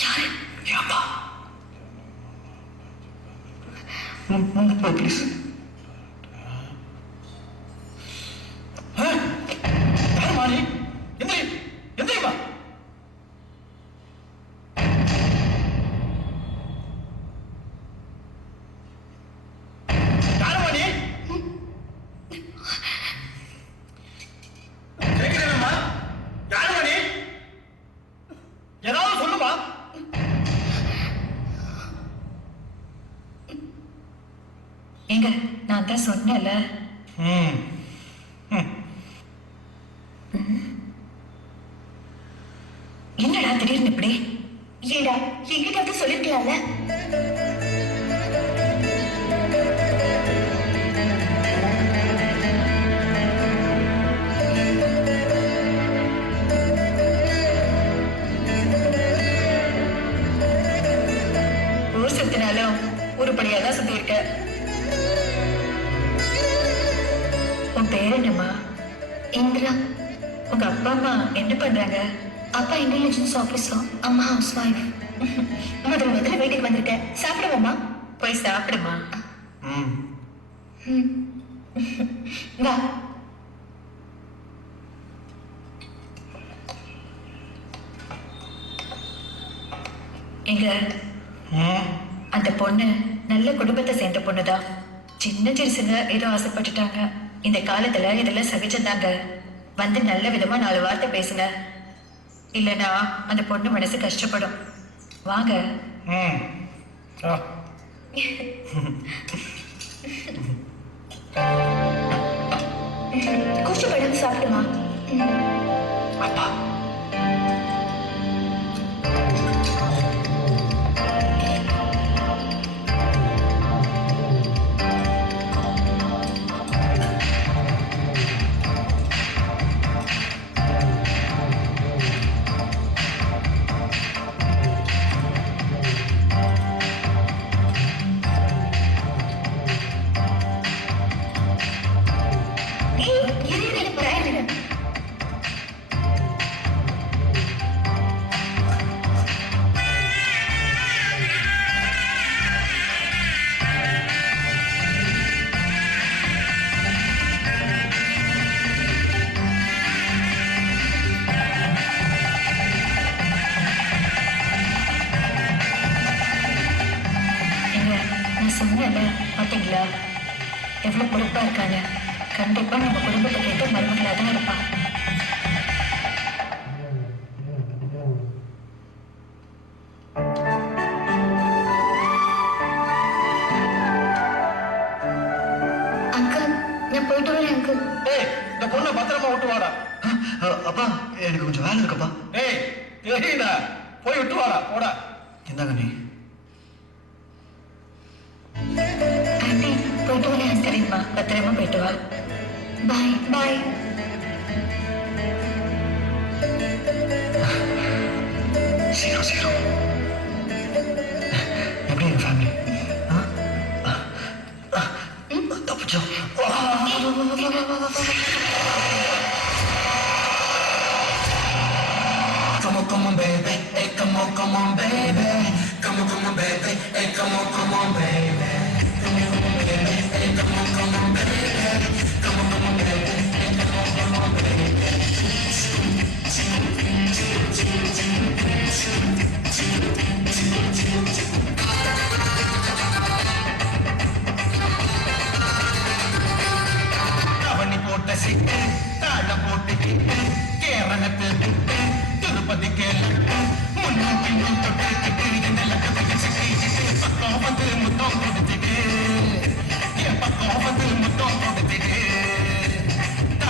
யாரு? அப்பா ப்ளீஸ். ஏங்க நான் தான் சொன்னேன்ல. என்னடா திடீர்னு இப்படி? ஏடா என்கிட்ட சொல்லிருக்கலாம்ல. ஊர் சுத்தினாலும் உருப்படியா தான் சுத்தி இருக்க. உன் பேர் என்னம்மா? இந்திரா. உங்க அப்பா அம்மா என்ன பண்றாங்க? அப்பா இன்டெலிஜென்ஸ் ஆபீசர், அம்மா ஹவுஸ் வைஃப். முதல்ல வீட்டுக்கு வந்திருக்கேன். சாப்பிடுவோமா? போய் சாப்பிடுமா. வா. எங்க அந்த பொண்ணு நல்ல குடும்பத்தை சேர்ந்த பொண்ணுதான். சின்ன சிறுசுங்க ஏதோ ஆசைப்பட்டுட்டாங்க. இந்த காலத்துல இதெல்லாம் சகிச்சதாங்க. வந்து நல்ல விதமா 4 வார்த்தை பேசுங்க. இல்லனா அந்த பொண்ணு மனசு கஷ்டப்படும். வாங்க. குச்சி படம் சாப்பிடுமா? அப்பா சொன்னல பாத்தீங்களா எவ்வளவு பொறுப்பா இருக்காங்க. கண்டிப்பா நம்ம குடும்பத்தை கேட்டு மருமகளா தான் இருப்பான். அங்கிள் நான் போயிட்டு வரேன் அங்கிள். இந்த பொண்ணை பத்திரமா விட்டு வாடா. அப்பா எனக்கு கொஞ்சம் வேலை இருக்குப்பா. தெரியுதா? போய் விட்டு வாடா. போடா. என்னங்க நீ? ஆண்டி போயிட்டு வரேன். சரிம்மா பத்திரமா போயிட்டு வா. பாய் பாய். சீரோ சீரோ எப்படி என் family? தப்பிச்சோம். Come on, baby. Hey, come on, baby. Come on, baby. Hey, come on, baby. Come on, baby. Hey, come on, baby. Come on, baby. Hey, come on, baby. அவனி போட்ட சிட்டு தாழ போட்டுக்கிட்டு கேரளத்தில் விட்டு திருப்பதி கேளட்டு முன்னும் பின்னும் தொட்டுக்கிட்டு நிலக்கதைய சிக்கிக்கிட்டு பக்கம் வந்து முத்தம் கொடுத்துட்டு என் பக்கம் வந்து முத்தம் கொடுத்துட்டு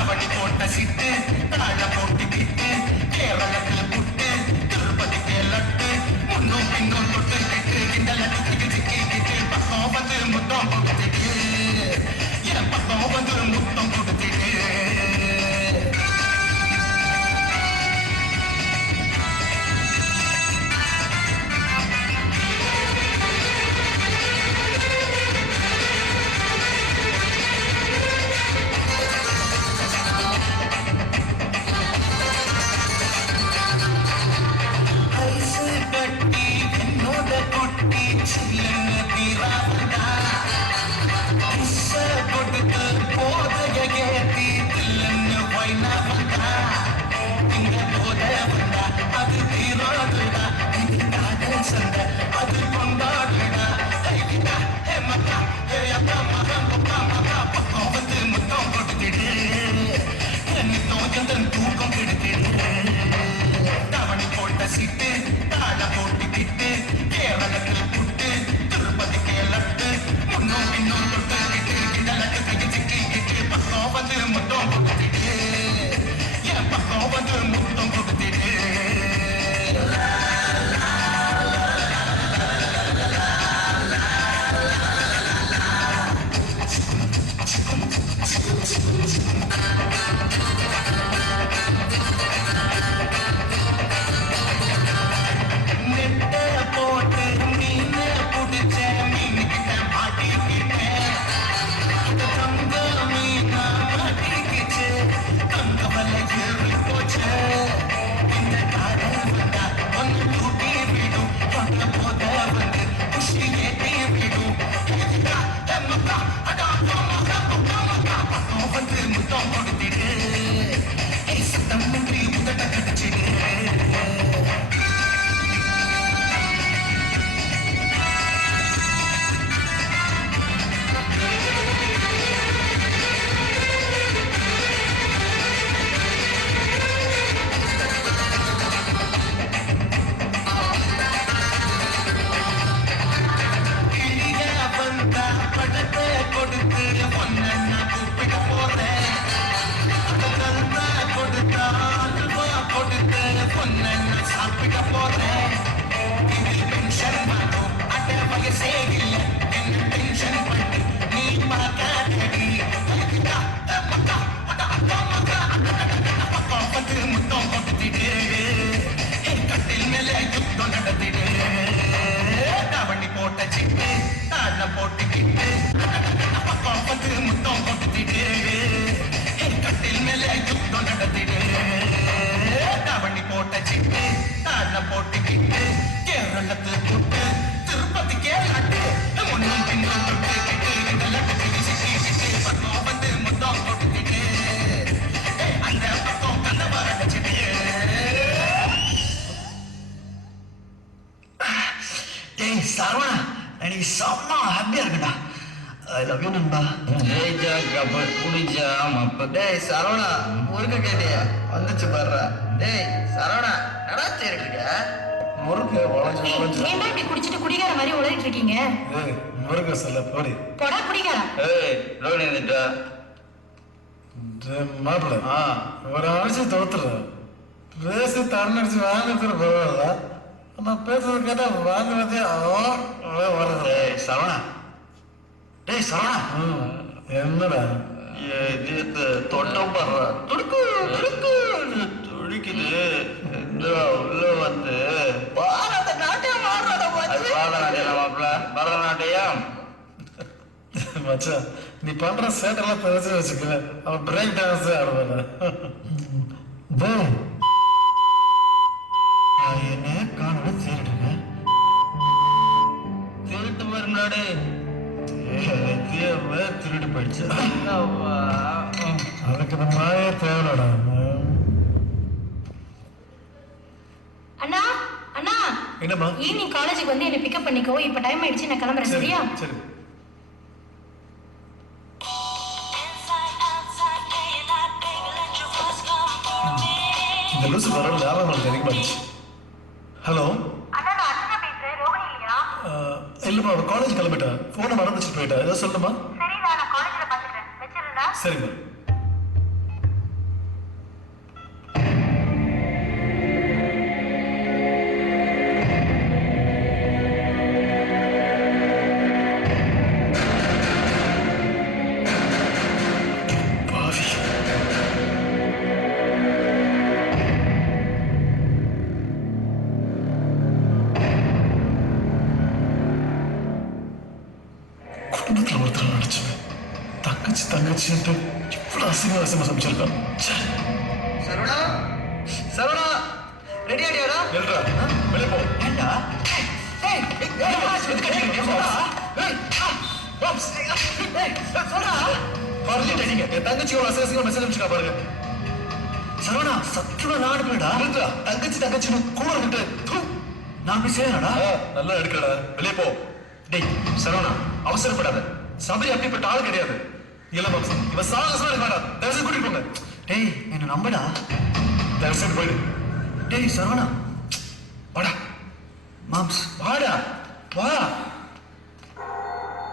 அவனி போட்ட சிட்டு தாழ போட்டுக்கிட்டு கேரளத்தில் விட்டு திருப்பதி கேளட்டு முன்னும் பின்னும் தொட்டுக்கிட்டு நிலக்கதைய சிக்கிக்கிட்டு பக்கம் வந்து முத்தம் கொடுத்துட்டு என் பக்கம் வந்து முத்தம் கொடுத்துட்டு எந்தன் தூக்கம் கெடுத்திடு தவணி போட்ட சிட்டு தாழ போட்டுக்கிட்டு கேரளத்தில் புட்டு திருப்பதிக்கு லட்டு முன்னும் பின்னும் தொட்டுக்கிட்டு கிண்டலட்டு கையை சிக்கிக்கிட்டு பக்கம் வந்து முத்தம் கொடுத்துட்டு என் பக்கம் வந்து முத்தம் கொடுத்துட்டு சரவணா நீ செம்ம ஹாப்பியா இருக்கடா ஐ லவ் யூ நண்பா ஜெயிச்சா கப்பல் குடிச்சா மப்ப டேய் சரவணா முருங்க கேட்டியா வந்துச்சு பாடுறா டேய் சரவணா நடா தேடிட்டு முருங்க வளைஞ்சு வளைஞ்சு ஏன்டா இப்படி குடிச்சிட்டு குடிகார மாதிரி உளறிட்டு இருக்கீங்க ஏய் முருங்க சொல்ல போடி போடா குடிகாரா ஏய் ரோனி வந்துட்டா மாப்பிள்ள ஒரு அடிச்சு தோத்துற பேசி தண்ணடிச்சு வாங்கிறது பரவாயில்ல நான் பேசுறது கேட்டா வாங்குறதே வருது டேய் சரவணா டேய் சரவணா என்னடா இது தொட்டம் பாடுறா துடுக்கு துடுக்கு துடிக்குது உள்ள வந்து பரதநாட்டியம் ஆடுறத அது பரதநாட்டியம் மாப்பிள்ள பரதநாட்டியம் மச்சான் நீ பண்ற சேட்டெல்லாம் தெரிஞ்சு வச்சுக்கல அவன் பிரேக் டான்ஸ் ஆடுவான என்ன காணோட சேரிட்டு திருட்டு மறுநாடு திருடி போயிடுச்சு அதுக்கு இந்த மாயே தேவைடா அண்ணா அண்ணா என்னம்மா ஈவினிங் காலேஜுக்கு வந்து என்ன பிக்கப் பண்ணிக்கோ இப்ப டைம் ஆயிடுச்சு நான் கிளம்புறேன் சரியா சரி இந்த லூசு வர ஞாபகம் உங்களுக்கு அதிகமாகிடுச்சு ஹலோ அண்ணா நான் அர்ச்சனா பேசுறேன் ரோகிணி இல்லையா இல்லைம்மா அவன் காலேஜ் கிளம்பிட்டா ஃபோனை மறந்து வச்சுட்டு போயிட்டா ஏதாவது சொல்லுமா சரி நான் காலேஜ்ல பாத்துக்கிறேன் வச்சிருந்தா சரிம்மா குடும்பத்தில் ஒருத்தர் நடிச்சுவேன் தங்கச்சின்ட்டு இவ்வளவு அசிங்கமா சமைச்சிருக்கான் சரவணா சரவணா ரெடி ஆடியாடா எழுறா வெளியே போ ஏண்டா நீங்க என் தங்கச்சி ஒரு அசிங்கமா மெசேஜ் அனுப்பிச்சுக்கா பாருங்க சரவணா சத்தியமா நான் அனுப்பிடா எழுறா தங்கச்சின்னு கூட விட்டு நான் போய் சேரடா நல்லா எடுக்கடா வெளியே போ டேய் சரவணா அவசரப்படாத சபரி அப்படிப்பட்ட ஆள் கிடையாது இல்ல மாம்சம் இவன் சாகசமா இருக்க வேண்டாம் தயவுசெய்து கூட்டிட்டு போங்க டேய் என்ன நம்படா. தயவுசெய்து போயிடு. டேய் சரவணா வாடா. மாம்ஸ் வாடா வா.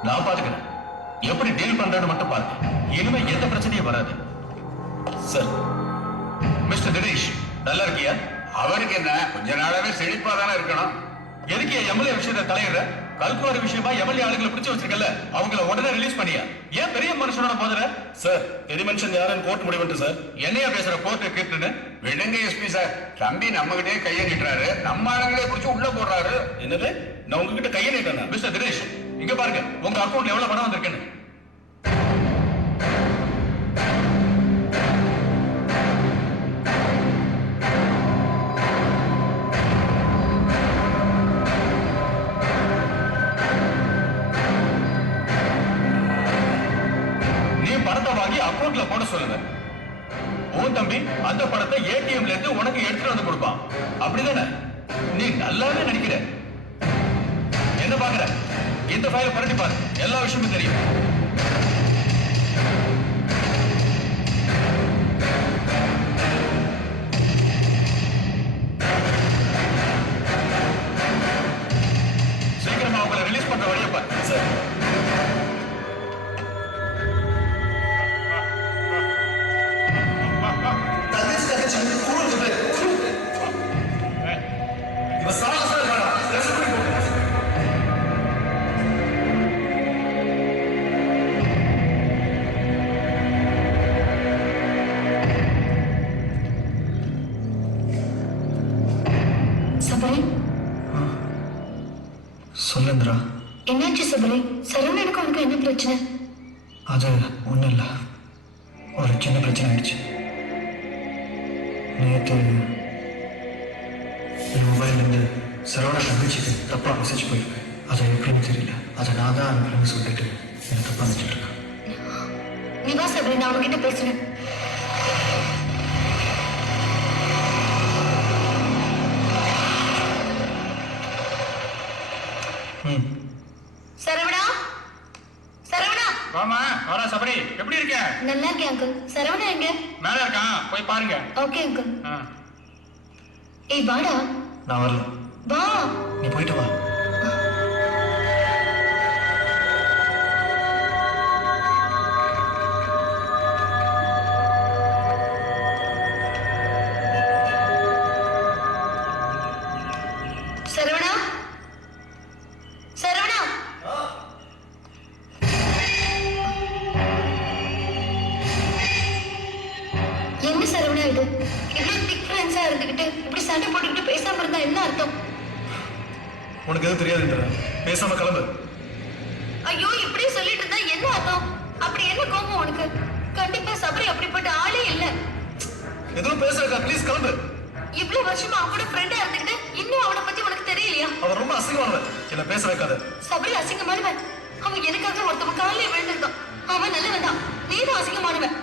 நான் பாத்துக்கிறேன். எப்படி டீல் பண்றேன்னு மட்டும் பாருங்க. இனிமே எந்த பிரச்சனையும் வராது. சார், மிஸ்டர் தினேஷ் நல்லா இருக்கியா? அவருக்கு என்ன, கொஞ்ச நாளாவே செழிப்பா தானே இருக்கணும். எதுக்கு எம்எல்ஏ விஷயத்தை தலையிடுற? கல்குவாரி விஷயமா எம்எல்ஏ ஆளுங்களை பிடிச்சு வச்சிருக்கல, அவங்கள உடனே ரிலீஸ் பண்ணியா? ஏன் பெரிய மனுஷனோட போதுற? சார் பெரிய மனுஷன் யாருன்னு கோர்ட் முடிவு சார். என்னையா பேசுற கோர்ட்டு கேட்டுன்னு? விடுங்க எஸ்பி சார், தம்பி நம்ம கிட்டே கையை நீட்டுறாரு, நம்ம ஆளுங்களே பிடிச்சி உள்ள போடுறாரு. என்னது? நான் உங்ககிட்ட கையை நீட்டேன். மிஸ்டர் தினேஷ் இங்க பாருங்க, உங்க அக்கௌண்ட்ல எவ்வளவு பணம் வந்திருக்குன்னு. நீ பணத்தை வாங்கி அக்கௌண்ட்ல போட சொல்லுங்க. உன் தம்பி அந்த பணத்தை ஏடிஎம்ல இருந்து உனக்கு எடுத்துட்டு வந்து கொடுப்பான். அப்படிதானே? நீ நல்லாவே நினைக்கிற. என்ன பாக்குற? இந்த ஃபைலை புரட்டி பாரு, எல்லா விஷயமும் தெரியும். சீக்கிரமா அவங்களை ரிலீஸ் பண்ற வழியை பாரு. சார் சபரி சொல்லுந்திரா. என்னாச்சு சபரி? சரவணனுக்கு உனக்கு என்ன பிரச்சனை? அது ஒன்றும் இல்லை, ஒரு சின்ன பிரச்சனை ஆயிடுச்சு. நேற்று என் மொபைல்லேருந்து சரவணா தங்கச்சிக்கு தப்பாக மெசேஜ் போயிருக்கு. அது எப்படின்னு தெரியல. அதை நான் தான் அனுப்புறேன்னு சொல்லிட்டு என்னை தப்பாக நினச்சிட்டு இருக்கேன். நீ வா சபரி, நான் உன்கிட்ட பேசுறேன். சரவணா, சரவணா. வாமா வரா. சபரி எப்படி இருக்க? நல்லா இருக்கேன் அங்கிள். சரவணா எங்க? மேல இருக்கான், போய் பாருங்க. Okay uncle. ஏய் வாடா. நான் வரல, வா. நீ போயிட்டு வா. சரவணா, சரவணா. என்ன சரவணா இது? இவ்வளவு திக் ஃப்ரெண்ட்ஸா இருந்துகிட்டு இப்படி சண்டை போட்டுக்கிட்டு பேசாம இருந்தா என்ன அர்த்தம்? உனக்கு எதுவும் தெரியாதுன்ற, பேசாம கிளம்பு. ஐயோ, இப்படி சொல்லிட்டு இருந்தா என்ன அர்த்தம்? அப்படி என்ன கோபம் உனக்கு? கண்டிப்பா சபரி அப்படிப்பட்ட ஆளே இல்ல. எதுவும் பேசுறக்கா, ப்ளீஸ் கிளம்பு. இவ்வளவு வருஷமா அவனோட ஃப்ரெண்டா இருந்துகிட்டு இன்னும் அவனை பத்தி உனக்கு தெரியலையா? அவன் ரொம்ப அசிங்கமானவன், என்ன பேச வைக்காத. சபரி அசிங்கமானவன்? அவன் எனக்காக ஒருத்தவன் காலையில விழுந்திருக்கான். அவன் நல்லவன் தான், நீதான் அசிங்கமானவன்.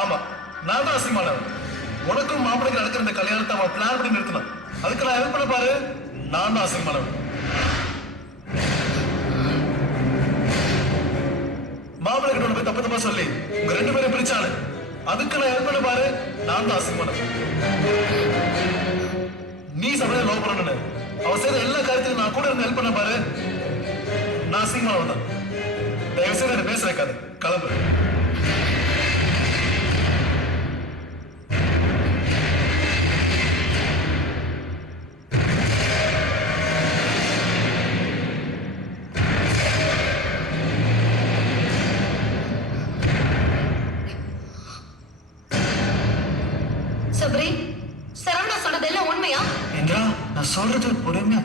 ஆமா, நான் தான் அசிங்கமானவன். உனக்கும் மாப்பிளைக்கு நடக்கிற இந்த கல்யாணத்தை அவன் பிளான் பண்ணி நிறுத்தினான். அதுக்கு நான் ஹெல்ப் பண்ண பாரு. நான் தான் அசிங்கமானவன். மாப்பிள்ளை கிட்ட போய் தப்பு தப்பா சொல்லி உங்க ரெண்டு பேரும் பிரிச்சானு. அதுக்கு நான் ஹெல்ப் பண்ண பாரு. நான் தான் அசிங்கமானவன். நீ சபையில லவ் பண்ணணும்னு அவன் செய்த எல்லா காரியத்துக்கும் நான் கூட இருந்து ஹெல்ப் பண்ண பாரு. நான் அசிங்கமானவன் தான். தயவு செய்து என்ன பேச வைக்காது. கிளம்பு. சபரி, சரவணா சொல்றதெல்லாம் உண்மையா? இந்திரா, நான் சொல்றது பொறுமையா